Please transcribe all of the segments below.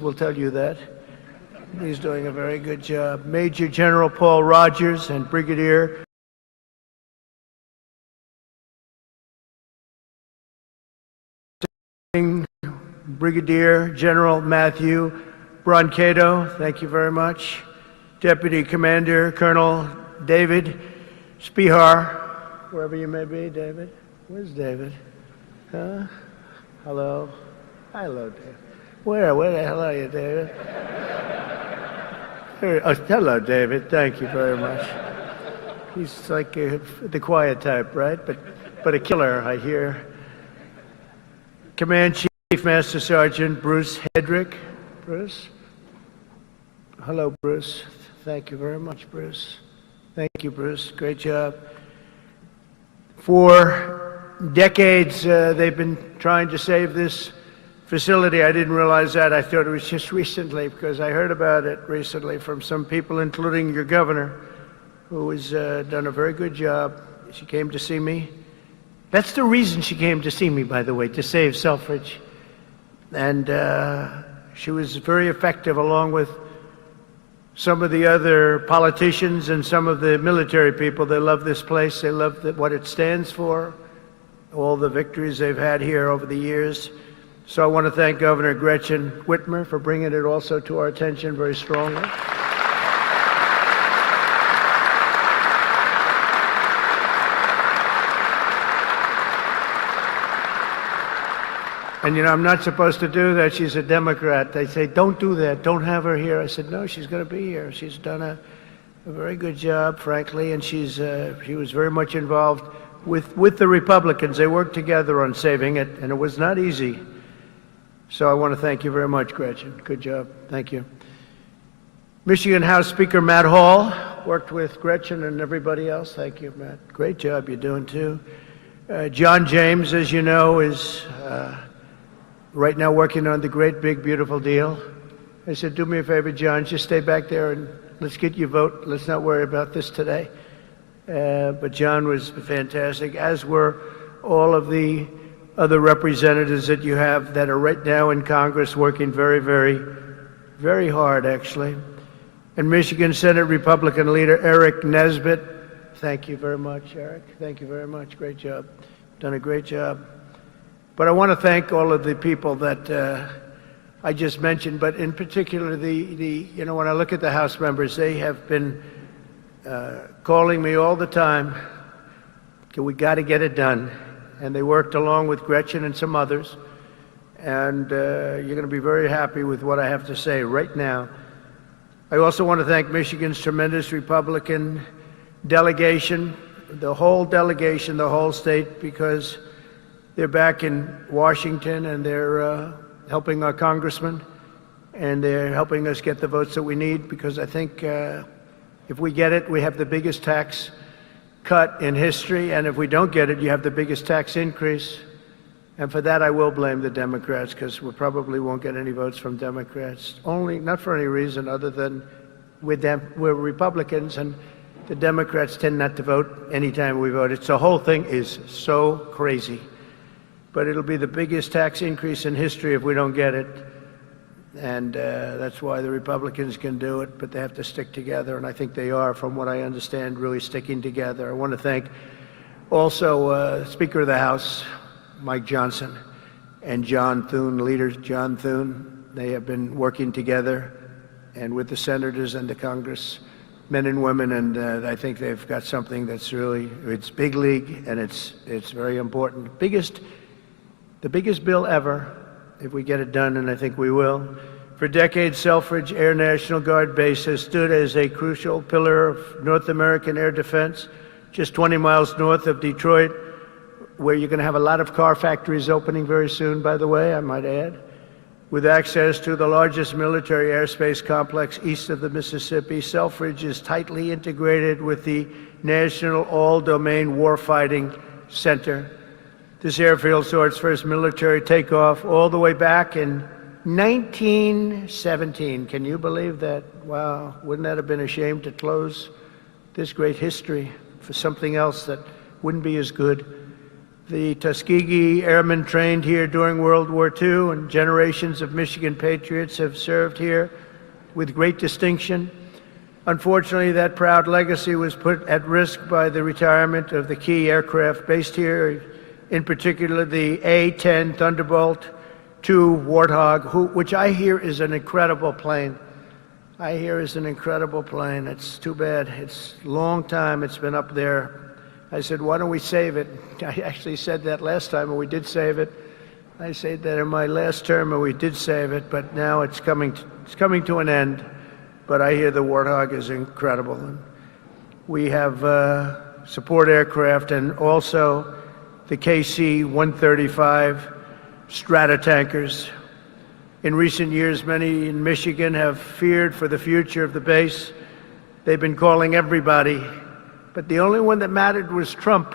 will tell you that. He's doing a very good job. Major General Paul Rogers and Brigadier General Matthew Brancato, thank you very much. Deputy Commander Colonel David Spihar, wherever you may be, David. Where's David? Huh? Hello? Hello, David. Where the hell are you, David? Oh, hello, David. Thank you very much. He's like the quiet type, right? But a killer, I hear. Command Chief Master Sergeant Bruce Hedrick. Bruce? Hello, Bruce. Thank you very much, Bruce. Thank you, Bruce. Great job. For decades, they've been trying to save this facility. I didn't realize that. I thought it was just recently, because I heard about it recently from some people, including your governor, who has done a very good job. She came to see me. That's the reason she came to see me, by the way, to save Selfridge. And she was very effective, along with some of the other politicians and some of the military people. They love this place. They love what it stands for, all the victories they've had here over the years. So I want to thank Governor Gretchen Whitmer for bringing it also to our attention very strongly. And, you know, I'm not supposed to do that. She's a Democrat. They say, don't do that. Don't have her here. I said, no, she's going to be here. She's done a very good job, frankly, and she was very much involved with the Republicans. They worked together on saving it, and it was not easy. So I want to thank you very much, Gretchen. Good job. Thank you. Michigan House Speaker Matt Hall worked with Gretchen and everybody else. Thank you, Matt. Great job you're doing, too. John James, as you know, is right now working on the great, big, beautiful deal. I said, do me a favor, John, just stay back there and let's get your vote. Let's not worry about this today. But John was fantastic, as were all of the other representatives that you have that are right now in Congress working very, very, very hard, actually. And Michigan Senate Republican leader Eric Nesbitt, thank you very much, Eric. Thank you very much. Great job. Done a great job. But I want to thank all of the people that I just mentioned, but in particular, you know, when I look at the House members, they have been calling me all the time, we got to get it done. And they worked along with Gretchen and some others. And you're going to be very happy with what I have to say right now. I also want to thank Michigan's tremendous Republican delegation, the whole delegation, the whole state, because they're back in Washington and they're helping our congressman, and they're helping us get the votes that we need, because I think if we get it, we have the biggest tax cut in history, and if we don't get it, you have the biggest tax increase. And for that, I will blame the Democrats, because we probably won't get any votes from Democrats. Not for any reason other than we're Republicans, and the Democrats tend not to vote anytime we vote. The whole thing is so crazy. But it'll be the biggest tax increase in history if we don't get it. And that's why the Republicans can do it, but they have to stick together, and I think they are, from what I understand, really sticking together. I want to thank also Speaker of the House, Mike Johnson, and John Thune, leader John Thune. They have been working together, and with the senators and the Congress, men and women, and I think they've got something that's really, it's big league, and it's very important. The biggest bill ever, if we get it done, and I think we will. For decades, Selfridge Air National Guard Base has stood as a crucial pillar of North American air defense, just 20 miles north of Detroit, where you're going to have a lot of car factories opening very soon, by the way, I might add, with access to the largest military airspace complex east of the Mississippi. Selfridge is tightly integrated with the National All-Domain Warfighting Center. This airfield saw its first military takeoff all the way back in 1917. Can you believe that? Wow, wouldn't that have been a shame to close this great history for something else that wouldn't be as good? The Tuskegee Airmen trained here during World War II, and generations of Michigan patriots have served here with great distinction. Unfortunately, that proud legacy was put at risk by the retirement of the key aircraft based here, in particular the A-10 Thunderbolt II Warthog, which I hear is an incredible plane. I hear is an incredible plane. It's too bad. It's a long time it's been up there. I said, why don't we save it? I actually said that last time, and we did save it. I said that in my last term, and we did save it, but now it's coming to an end. But I hear the Warthog is incredible. And we have support aircraft and also the KC-135 strata tankers. In recent years, many in Michigan have feared for the future of the base. They've been calling everybody, but the only one that mattered was Trump.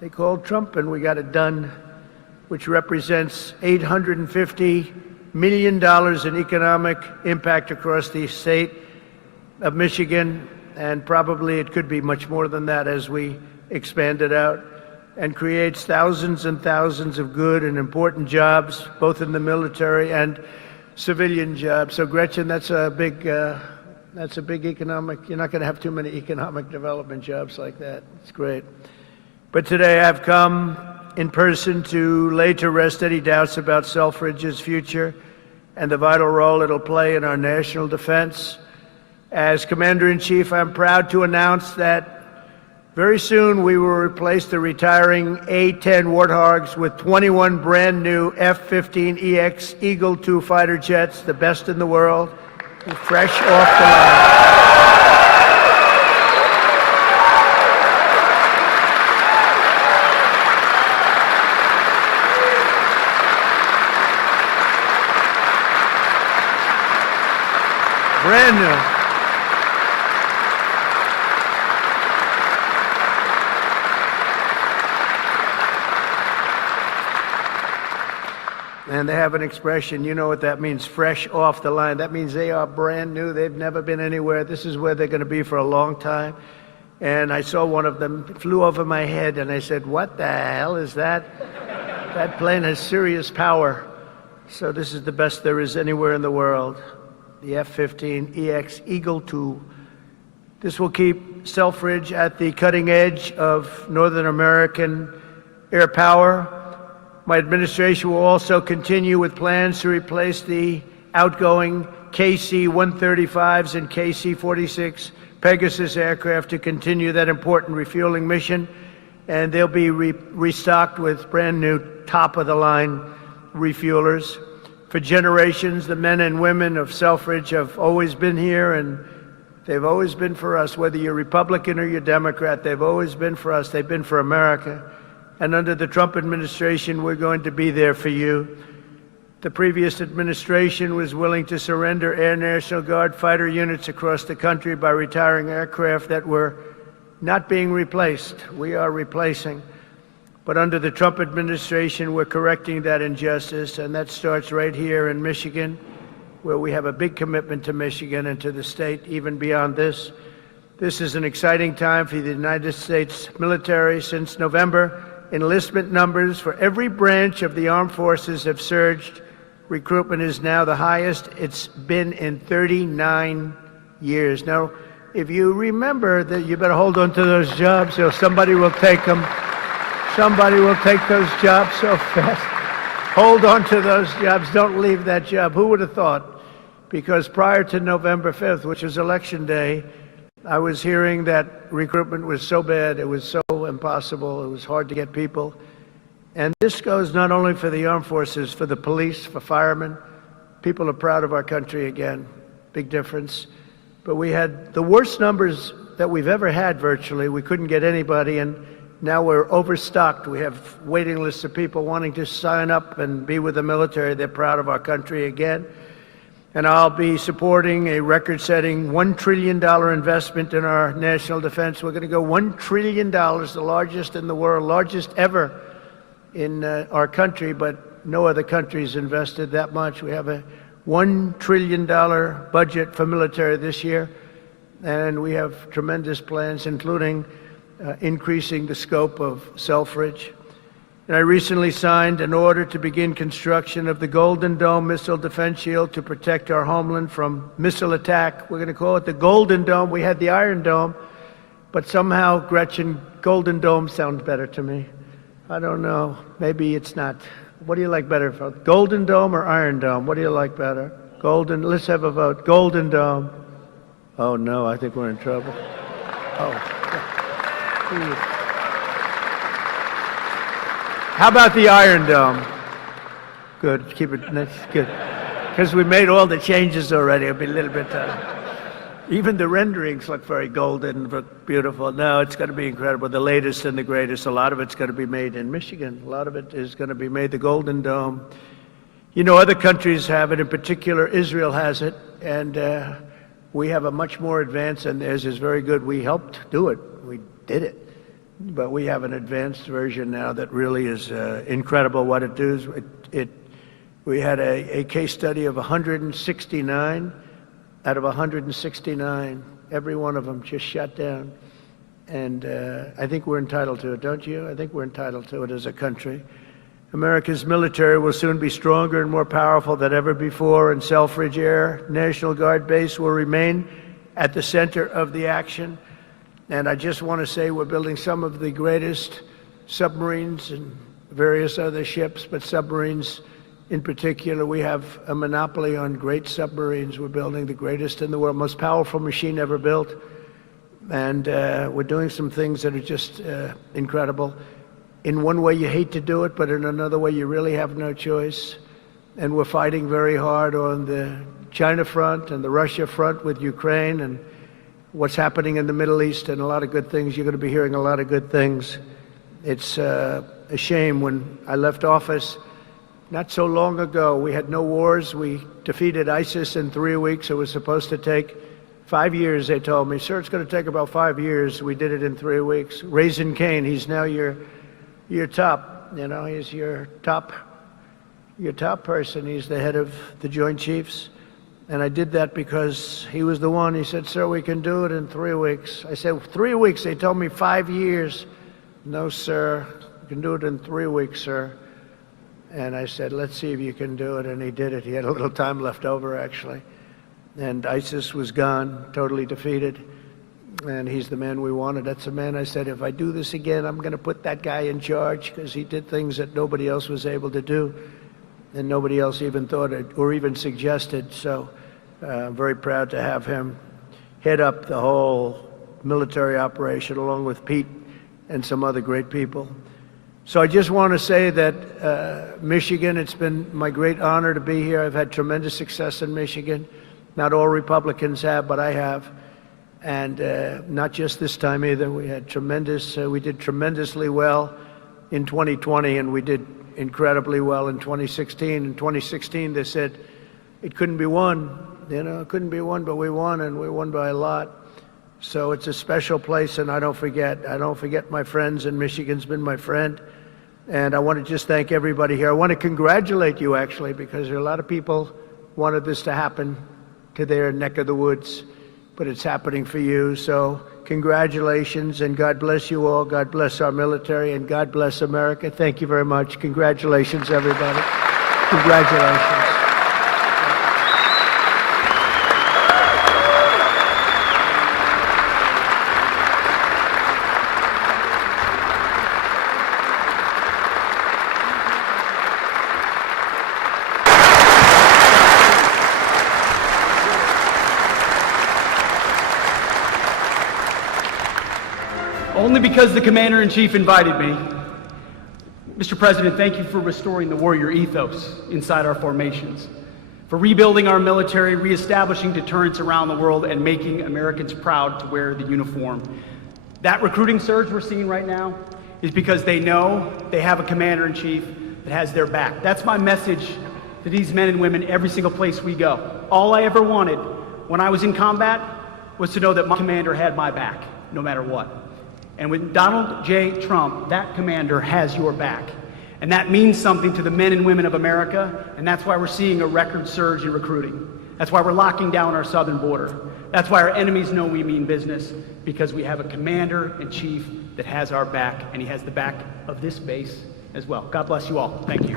They called Trump, and we got it done, which represents $850 million in economic impact across the state of Michigan, and probably it could be much more than that as we expand it out, and creates thousands and thousands of good and important jobs, both in the military and civilian jobs. So, Gretchen, that's a big economic. You're not going to have too many economic development jobs like that. It's great. But today I've come in person to lay to rest any doubts about Selfridge's future and the vital role it'll play in our national defense. As Commander-in-Chief, I'm proud to announce that very soon we will replace the retiring A-10 Warthogs with 21 brand new F-15EX Eagle II fighter jets, the best in the world, fresh off the line. Brand new. And they have an expression, you know what that means, fresh off the line. That means they are brand new. They've never been anywhere. This is where they're going to be for a long time. And I saw one of them, it flew over my head, and I said, what the hell is that? That plane has serious power. So this is the best there is anywhere in the world, the F-15EX Eagle II. This will keep Selfridge at the cutting edge of Northern American air power. My administration will also continue with plans to replace the outgoing KC-135s and KC-46 Pegasus aircraft to continue that important refueling mission. And they'll be restocked with brand new top-of-the-line refuelers. For generations, the men and women of Selfridge have always been here, and they've always been for us. Whether you're Republican or you're Democrat, they've always been for us. They've been for America. And under the Trump administration, we're going to be there for you. The previous administration was willing to surrender Air National Guard fighter units across the country by retiring aircraft that were not being replaced. We are replacing. But under the Trump administration, we're correcting that injustice, and that starts right here in Michigan, where we have a big commitment to Michigan and to the state, even beyond this. This is an exciting time for the United States military. Since November, enlistment numbers for every branch of the armed forces have surged. Recruitment is now the highest it's been in 39 years. Now, if you remember that, you better hold on to those jobs, or somebody will take them. Somebody will take those jobs so fast. Hold on to those jobs. Don't leave that job. Who would have thought? Because prior to November 5th, which is Election Day, I was hearing that recruitment was so bad, it was so impossible, it was hard to get people. And this goes not only for the armed forces, for the police, for firemen. People are proud of our country again. Big difference. But we had the worst numbers that we've ever had virtually. We couldn't get anybody, and now we're overstocked. We have waiting lists of people wanting to sign up and be with the military. They're proud of our country again. And I'll be supporting a record-setting $1 trillion investment in our national defense. We're going to go $1 trillion, the largest in the world, largest ever in our country, but no other country's invested that much. We have a $1 trillion budget for military this year, and we have tremendous plans, including increasing the scope of Selfridge. And I recently signed an order to begin construction of the Golden Dome missile defense shield to protect our homeland from missile attack. We're going to call it the Golden Dome. We had the Iron Dome, but somehow, Gretchen, Golden Dome sounds better to me. I don't know. Maybe it's not. What do you like better, folks? Golden Dome or Iron Dome? What do you like better? Golden. Let's have a vote. Golden Dome. Oh, no, I think we're in trouble. Oh. How about the Iron Dome? Good. Keep it. That's good. Because we made all the changes already. It'll be a little bit. Even the renderings look very golden, look beautiful. No, it's going to be incredible. The latest and the greatest. A lot of it's going to be made in Michigan. A lot of it is going to be made the Golden Dome. You know, other countries have it. In particular, Israel has it, and we have a much more advanced, and theirs is very good. We helped do it. We did it. But we have an advanced version now that really is incredible what it does. We had a case study of 169. Out of 169, every one of them just shut down. And I think we're entitled to it, don't you? I think we're entitled to it as a country. America's military will soon be stronger and more powerful than ever before, and Selfridge Air National Guard Base will remain at the center of the action. And I just want to say we're building some of the greatest submarines and various other ships, but submarines in particular, we have a monopoly on great submarines. We're building the greatest in the world, most powerful machine ever built. And we're doing some things that are just incredible. In one way, you hate to do it, but in another way, you really have no choice. And we're fighting very hard on the China front and the Russia front with Ukraine and what's happening in the Middle East, and a lot of good things. You're going to be hearing a lot of good things. It's a shame. When I left office not so long ago, we had no wars. We defeated ISIS in 3 weeks. It was supposed to take 5 years, they told me. Sir, it's going to take about 5 years. We did it in 3 weeks. Raising Cain, he's now your top, you know, he's your top person. He's the head of the Joint Chiefs. And I did that because he was the one. He said, sir, we can do it in 3 weeks. I said, 3 weeks? They told me 5 years. No, sir, you can do it in 3 weeks, sir. And I said, let's see if you can do it. And he did it. He had a little time left over, actually. And ISIS was gone, totally defeated. And he's the man we wanted. That's the man I said, if I do this again, I'm going to put that guy in charge, because he did things that nobody else was able to do. And nobody else even thought it or even suggested. So I'm very proud to have him head up the whole military operation, along with Pete and some other great people. So I just want to say that Michigan, it's been my great honor to be here. I've had tremendous success in Michigan. Not all Republicans have, but I have. And not just this time either. We had we did tremendously well in 2020, and we did incredibly well in 2016. In 2016, they said it couldn't be won. You know, it couldn't be won, but we won, and we won by a lot. So it's a special place, and I don't forget my friends, and Michigan's been my friend. And I want to just thank everybody here. I want to congratulate you, actually, because there are a lot of people wanted this to happen to their neck of the woods, but it's happening for you. So congratulations, and God bless you all. God bless our military, and God bless America. Thank you very much. Congratulations, everybody. Congratulations. Only because the Commander-in-Chief invited me. Mr. President, thank you for restoring the warrior ethos inside our formations, for rebuilding our military, reestablishing deterrence around the world, and making Americans proud to wear the uniform. That recruiting surge we're seeing right now is because they know they have a Commander-in-Chief that has their back. That's my message to these men and women every single place we go. All I ever wanted when I was in combat was to know that my commander had my back, no matter what. And with Donald J. Trump, that commander has your back. And that means something to the men and women of America, and that's why we're seeing a record surge in recruiting. That's why we're locking down our southern border. That's why our enemies know we mean business, because we have a commander-in-chief that has our back, and he has the back of this base as well. God bless you all. Thank you.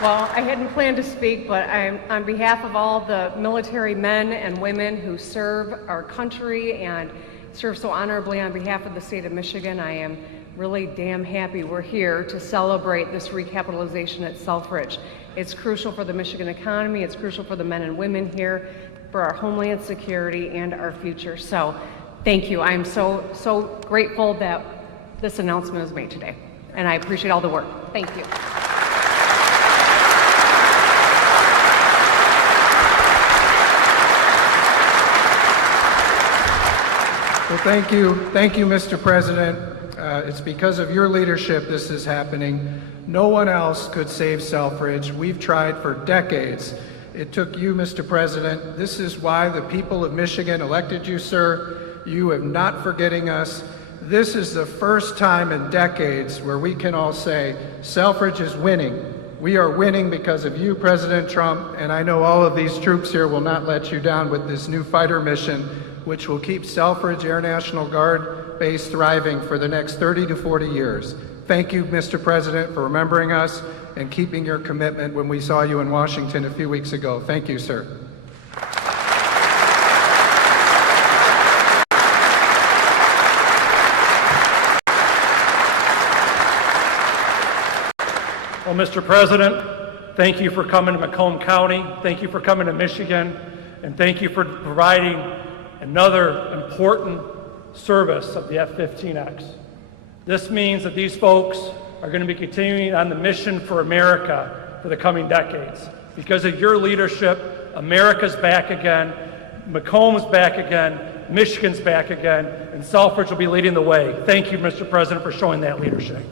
Well, I hadn't planned to speak, but on behalf of all the military men and women who serve our country and serve so honorably on behalf of the state of Michigan, I am really damn happy we're here to celebrate this recapitalization at Selfridge. It's crucial for the Michigan economy, it's crucial for the men and women here, for our homeland security and our future. So thank you. I'm so grateful that this announcement was made today, and I appreciate all the work. Thank you. Well, thank you, Mr. President. It's because of your leadership this is happening. No one else could save Selfridge. We've tried for decades. It took you, Mr. President. This is why the people of Michigan elected you, sir. You are not forgetting us. This is the first time in decades where we can all say, Selfridge is winning. We are winning because of you, President Trump, and I know all of these troops here will not let you down with this new fighter mission, which will keep Selfridge Air National Guard base thriving for the next 30 to 40 years. Thank you, Mr. President, for remembering us and keeping your commitment when we saw you in Washington a few weeks ago. Thank you, sir. Well, Mr. President, thank you for coming to Macomb County. Thank you for coming to Michigan. And thank you for providing another important service of the F-15X. This means that these folks are going to be continuing on the mission for America for the coming decades. Because of your leadership, America's back again, Macomb's back again, Michigan's back again, and Selfridge will be leading the way. Thank you, Mr. President, for showing that leadership.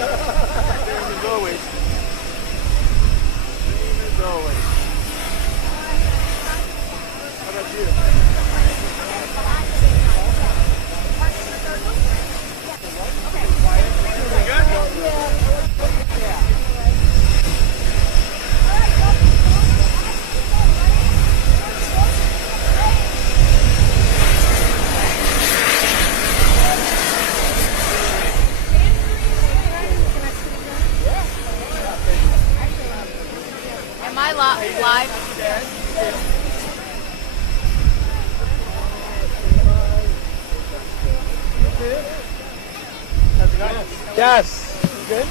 Same as always. Same as always. How about you? Am I live? Yes. Good?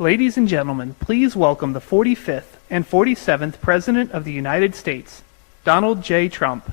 Ladies and gentlemen, please welcome the 45th and 47th President of the United States, Donald J. Trump.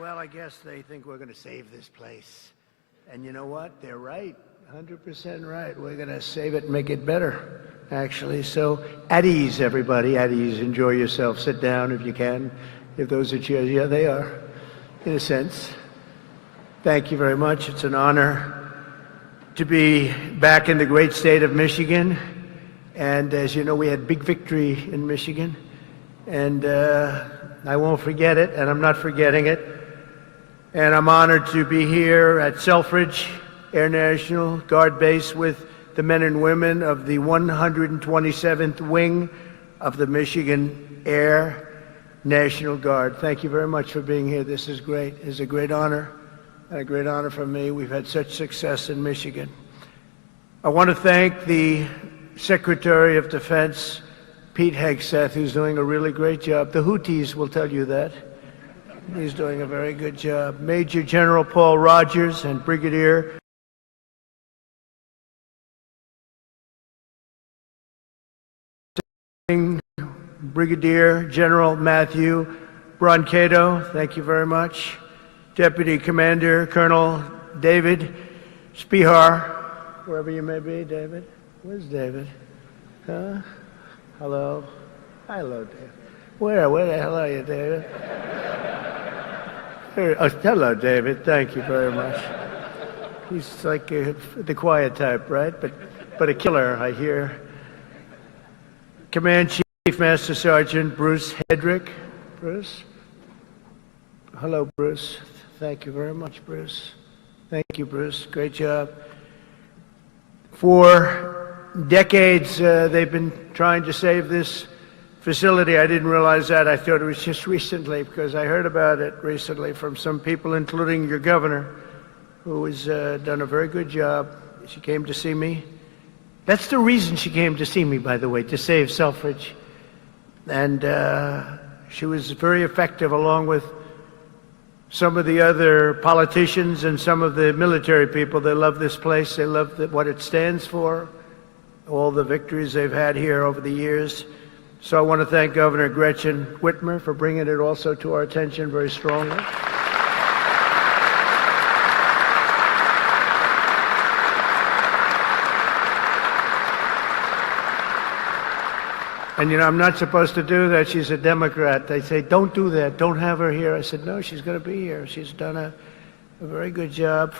Well, I guess they think we're going to save this place. And you know what? They're right. 100% right. We're going to save it and make it better, actually. So at ease, everybody. At ease. Enjoy yourself. Sit down if you can. If those are chairs. Yeah, they are, in a sense. Thank you very much. It's an honor to be back in the great state of Michigan. And as you know, we had big victory in Michigan. And I won't forget it, and I'm not forgetting it. And I'm honored to be here at Selfridge Air National Guard Base with the men and women of the 127th Wing of the Michigan Air National Guard. Thank you very much for being here. This is great. It's a great honor, and a great honor for me. We've had such success in Michigan. I want to thank the Secretary of Defense, Pete Hegseth, who's doing a really great job. The Houthis will tell you that. He's doing a very good job. Major General Paul Rogers and Brigadier General Matthew Brancato, thank you very much. Deputy Commander Colonel David Spihar, wherever you may be, David. Where's David? Huh? Hello? Hello, David. Where the hell are you, David? Oh, hello, David. Thank you very much. He's like the quiet type, right? But a killer, I hear. Command Chief Master Sergeant Bruce Hedrick. Bruce? Hello, Bruce. Thank you very much, Bruce. Thank you, Bruce. Great job. For decades, they've been trying to save this facility. I didn't realize that. I thought it was just recently, because I heard about it recently from some people, including your governor, who has done a very good job. She came to see me. That's the reason she came to see me, by the way, to save Selfridge. And she was very effective, along with some of the other politicians and some of the military people. They love this place. They love what it stands for, all the victories they've had here over the years. So I want to thank Governor Gretchen Whitmer for bringing it also to our attention very strongly. And, you know, I'm not supposed to do that. She's a Democrat. They say, don't do that. Don't have her here. I said, no, she's going to be here. She's done a very good job